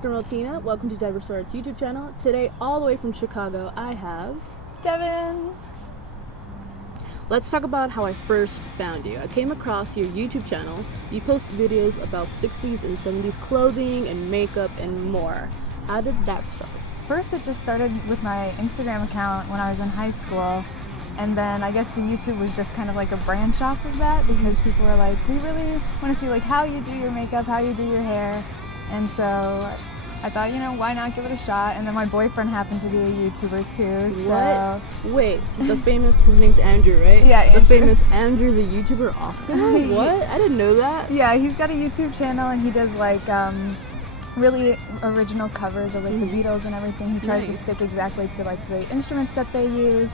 Rock and Roll Tina. Welcome to Diversified Arts YouTube channel. Today, all the way from Chicago, I have Devyn. Let's talk about how I first found you. I came across your YouTube channel. You post videos about 60s and 70s clothing and makeup and more. How did that start? First, it just started with my Instagram account when I was in high school. And then I guess the YouTube was just kind of like a branch off of that because people were like, we really want to see like how you do your makeup, how you do your hair. And so I thought, why not give it a shot? And then my boyfriend happened to be a YouTuber too, so... What? Wait, his name's Andrew, right? Yeah, Andrew. The famous Andrew, the YouTuber also? What? I didn't know that. Yeah, he's got a YouTube channel and he does like really original covers of like the Beatles and everything. He tries to stick exactly to like the instruments that they use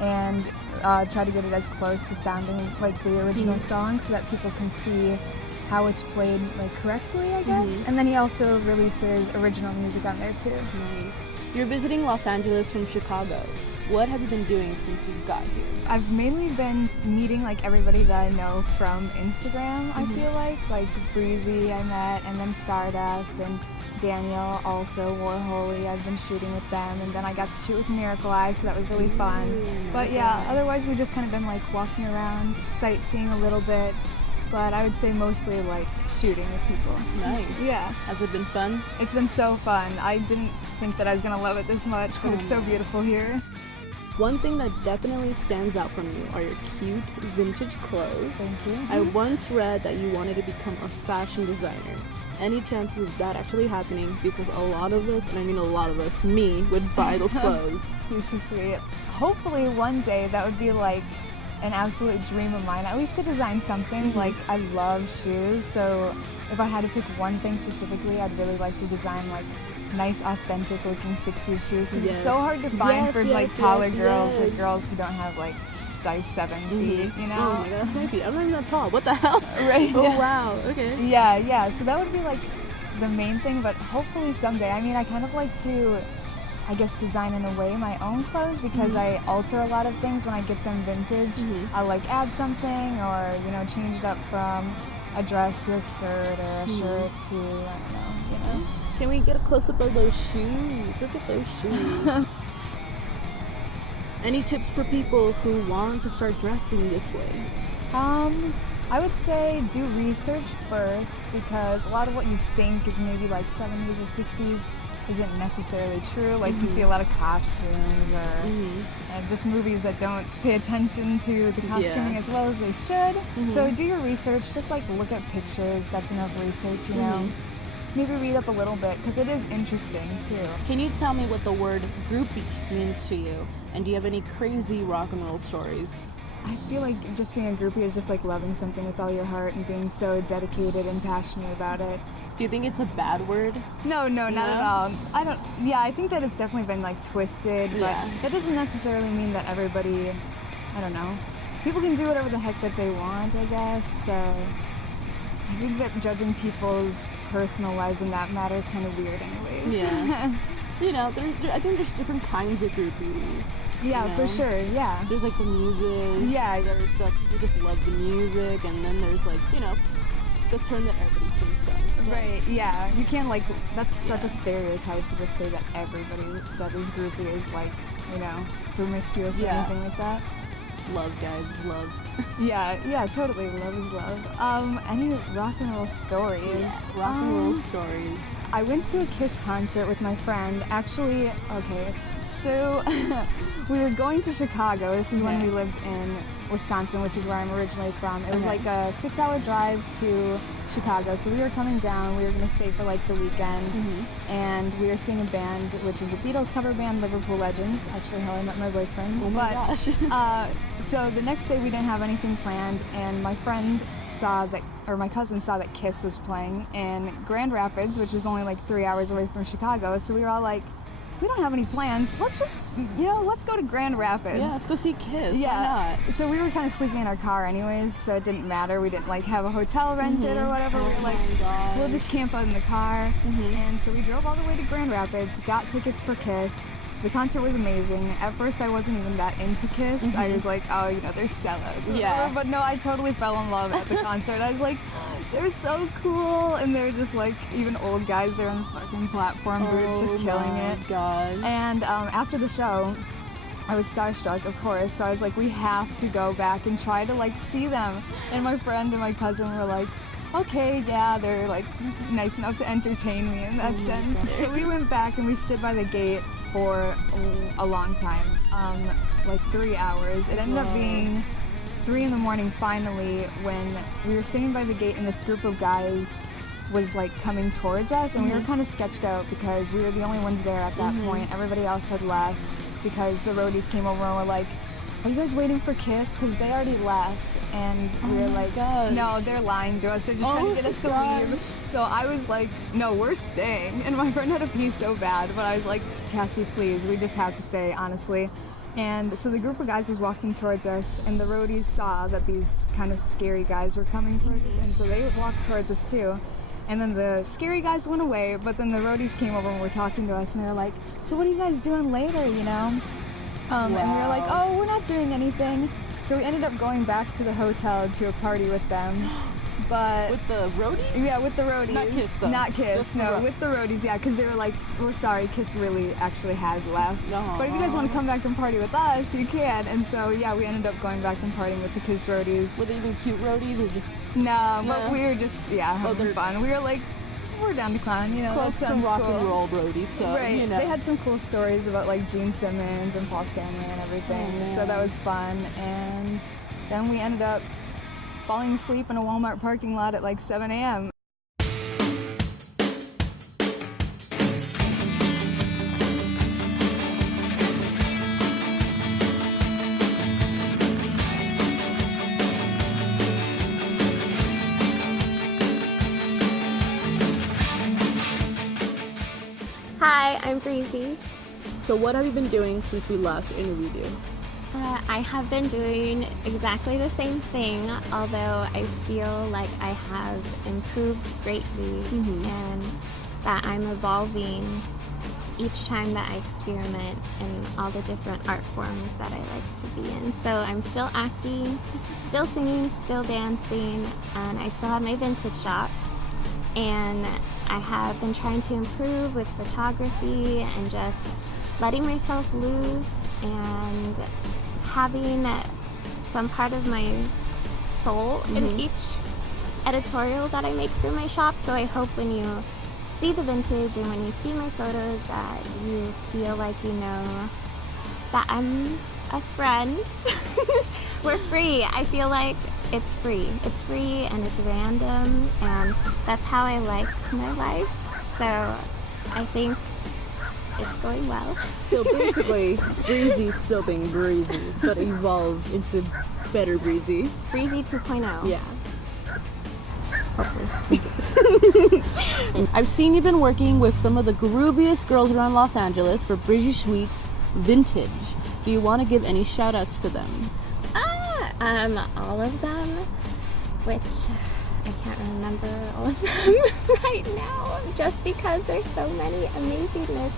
and try to get it as close to sounding like the original song so that people can see how it's played like correctly, I guess. And then he also releases original music on there too. Nice. You're visiting Los Angeles from Chicago. What have you been doing since you got here? I've mainly been meeting like everybody that I know from Instagram, I feel like Breezy I met, and then Stardust and Daniel, also Warholy. I've been shooting with them, and then I got to shoot with Miracle Eye, so that was really fun. But yeah, otherwise we've just kind of been like walking around, sightseeing a little bit, but I would say mostly like shooting with people. Nice. Yeah. Has it been fun? It's been so fun. I didn't think that I was gonna love it this much, but it's so beautiful here. One thing that definitely stands out from you are your cute vintage clothes. Thank you. I once read that you wanted to become a fashion designer. Any chances of that actually happening? Because a lot of us, and I mean a lot of us, me, would buy those clothes. You're too sweet. Hopefully one day that would be like an absolute dream of mine, at least to design something. Like, I love shoes, so if I had to pick one thing specifically, I'd really like to design like nice, authentic looking 60s shoes, because it's so hard to find for like taller girls or girls who don't have like size 7 feet, you know? Oh my gosh, thank you. I'm not even that tall. What the hell? Right. Oh wow, okay. Yeah, so that would be like the main thing, but hopefully someday. I mean, I kind of like to, I guess, design in a way my own clothes because I alter a lot of things when I get them vintage. I'll like add something or, change it up from a dress to a skirt or a shirt to, I don't know. Can we get a close-up of those shoes? Look at those shoes. Any tips for people who want to start dressing this way? I would say do research first, because a lot of what you think is maybe like 70s or 60s isn't necessarily true. Like you see a lot of costumes or just movies that don't pay attention to the costuming as well as they should. So do your research, just like look at pictures, that's enough research, Maybe read up a little bit, because it is interesting too. Can you tell me what the word groupie means to you? And do you have any crazy rock and roll stories? I feel like just being a groupie is just like loving something with all your heart and being so dedicated and passionate about it. Do you think it's a bad word? No, not at all. I think that it's definitely been like twisted, but that doesn't necessarily mean that everybody, I don't know. People can do whatever the heck that they want, I guess, so I think that judging people's personal lives in that matter is kind of weird anyways. Yeah. I think there's different kinds of groupies. Yeah, for sure, yeah. There's like the music. Yeah. There's like, people just love the music, and then there's like, the term that everybody thinks of. Right, yeah. You can't like, that's such a stereotype to just say that everybody that is groupie is like, promiscuous or anything like that. Love, guys, love. Yeah, totally. Love is love. Any rock and roll stories? Yeah, rock and roll stories. I went to a Kiss concert with my friend. Actually, so we were going to Chicago. This is when we lived in Wisconsin, which is where I'm originally from. It was like a 6-hour drive to Chicago. So we were coming down. We were going to stay for like the weekend. And we were seeing a band, which is a Beatles cover band, Liverpool Legends. Actually, how I met my boyfriend. Oh my gosh. So the next day we didn't have anything planned, and my friend my cousin saw that Kiss was playing in Grand Rapids, which was only like 3 hours away from Chicago. So we were all like, we don't have any plans. Let's just, let's go to Grand Rapids. Yeah, let's go see Kiss. Yeah. Why not? So we were kind of sleeping in our car anyways, so it didn't matter. We didn't like have a hotel rented or whatever. We were like, we'll just camp out in the car. And so we drove all the way to Grand Rapids, got tickets for Kiss, The concert was amazing. At first, I wasn't even that into Kiss. I was like, oh, you know, they're sellouts. Yeah. But no, I totally fell in love at the concert. I was like, they're so cool. And they're just like, even old guys, they're on the fucking platform booths, just killing it. God. And after the show, I was starstruck, of course. So I was like, we have to go back and try to like see them. And my friend and my cousin were like, okay, yeah, they're like nice enough to entertain me in that sense. So we went back and we stood by the gate for a long time, like 3 hours. It ended up being 3 in the morning finally when we were sitting by the gate and this group of guys was like coming towards us, and we were kind of sketched out because we were the only ones there at that point. Everybody else had left because the roadies came over and were like, are you guys waiting for Kiss? Because they already left. And we were like, no, they're lying to us. They're just trying to get us to leave. So I was like, no, we're staying. And my friend had to pee so bad, but I was like, Cassie, please, we just have to stay, honestly. And so the group of guys was walking towards us, and the roadies saw that these kind of scary guys were coming towards us, and so they walked towards us too. And then the scary guys went away, but then the roadies came over and were talking to us, and they were like, so what are you guys doing later, you know? And we were like, oh, we're not doing anything. So we ended up going back to the hotel to a party with them. But with the roadies? Yeah, with the roadies. Not Kiss, though. Not Kiss, no, with the roadies, yeah, because they were like, we're sorry, Kiss really actually had left. But if you guys want to come back and party with us, you can. And so, yeah, we ended up going back and partying with the Kiss roadies. Were they even cute roadies or just... No, but we were just, having fun. We were like, we're down to clown, you know. Close to rock and roll roadies, so, right. you know. They had some cool stories about like Gene Simmons and Paul Stanley and everything, so that was fun. And then we ended up falling asleep in a Walmart parking lot at like 7 a.m. Hi, I'm Breezy. So what have you been doing since we last interviewed you? I have been doing exactly the same thing, although I feel like I have improved greatly and that I'm evolving each time that I experiment in all the different art forms that I like to be in. So I'm still acting, still singing, still dancing, and I still have my vintage shop. And I have been trying to improve with photography and just letting myself loose and having some part of my soul in each editorial that I make through my shop. So I hope when you see the vintage and when you see my photos that you feel like you know that I'm a friend. We're free. I feel like it's free. It's free and it's random, and that's how I like my life. So I think it's going well. So basically, Breezy's still being Breezy, but evolved into better Breezy. Breezy 2.0. Yeah. Hopefully. I've seen you've been working with some of the grooviest girls around Los Angeles for Breezy Schweetz Vintage. Do you want to give any shout outs to them? All of them, which I can't remember all of them right now, just because there's so many amazingness.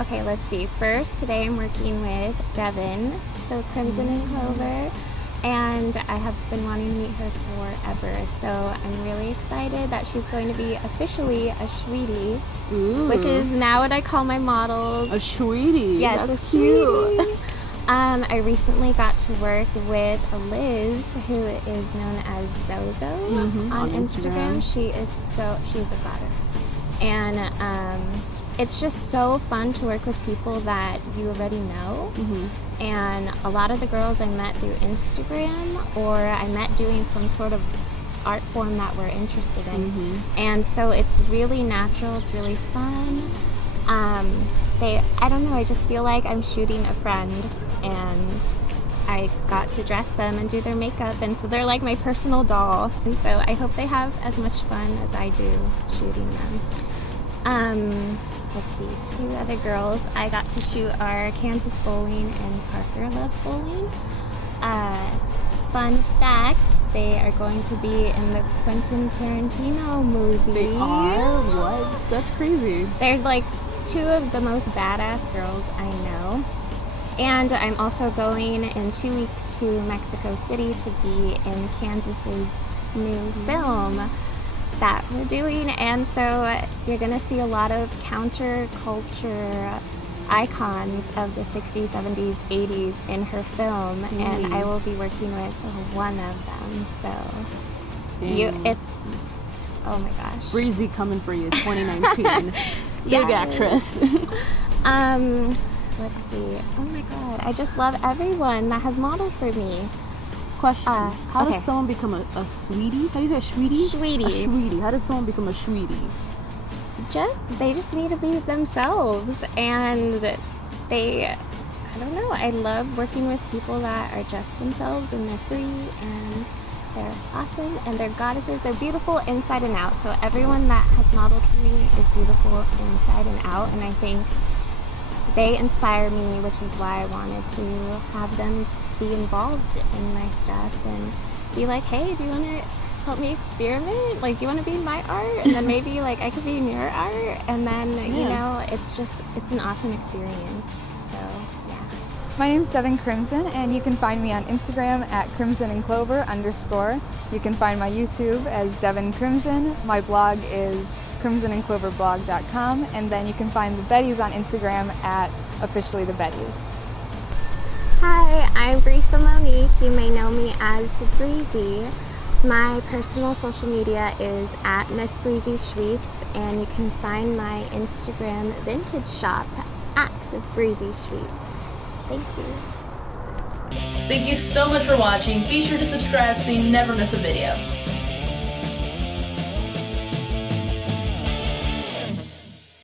Okay, let's see. First, today I'm working with Devyn, so Crimson and Clover, and I have been wanting to meet her forever, so I'm really excited that she's going to be officially a Schweetie, which is now what I call my models. A Schweetie? Yes, that's a Schweetie. I recently got to work with Liz, who is known as Zozo on Instagram. She's a goddess. And it's just so fun to work with people that you already know. And a lot of the girls I met through Instagram, or I met doing some sort of art form that we're interested in. And so it's really natural, it's really fun. I don't know, I just feel like I'm shooting a friend, and I got to dress them and do their makeup, and so they're like my personal doll, and so I hope they have as much fun as I do shooting them. Let's see, 2 other girls I got to shoot are Kansas Bowling and Parker Love Bowling. Fun fact, they are going to be in the Quentin Tarantino movie. They are? What? That's crazy. They're like two of the most badass girls I know. And I'm also going in 2 weeks to Mexico City to be in Kansas's new film that we're doing. And so you're gonna see a lot of counterculture icons of the 60s, 70s, 80s in her film, and I will be working with one of them. So it's, oh my gosh. Breezy coming for you, 2019. Big actress. Let's see. Oh my god, I just love everyone that has modeled for me. Question. How does someone become a sweetie? How do you say a sweetie? Sweetie. A sweetie. How does someone become a sweetie? They just need to be themselves, and I don't know, I love working with people that are just themselves, and they're free, and they're awesome, and they're goddesses. They're beautiful inside and out. So everyone that has modeled for me is beautiful inside and out, and I think they inspire me, which is why I wanted to have them be involved in my stuff and be like, hey, do you want to help me experiment? Like, do you want to be in my art? And then maybe like I could be in your art, and then you know, it's an awesome experience. So yeah. My name's Devyn Crimson, and you can find me on Instagram at crimsonandclover_. You can find my YouTube as Devyn Crimson. My blog is crimsonandcloverblog.com, and then you can find the Betties on Instagram at officiallythebetties. Hi, I'm Breezy Monique. You may know me as Breezy. My personal social media is at Miss Breezy Schweetz, and you can find my Instagram vintage shop at Breezy Schweetz. Thank you. Thank you so much for watching. Be sure to subscribe so you never miss a video.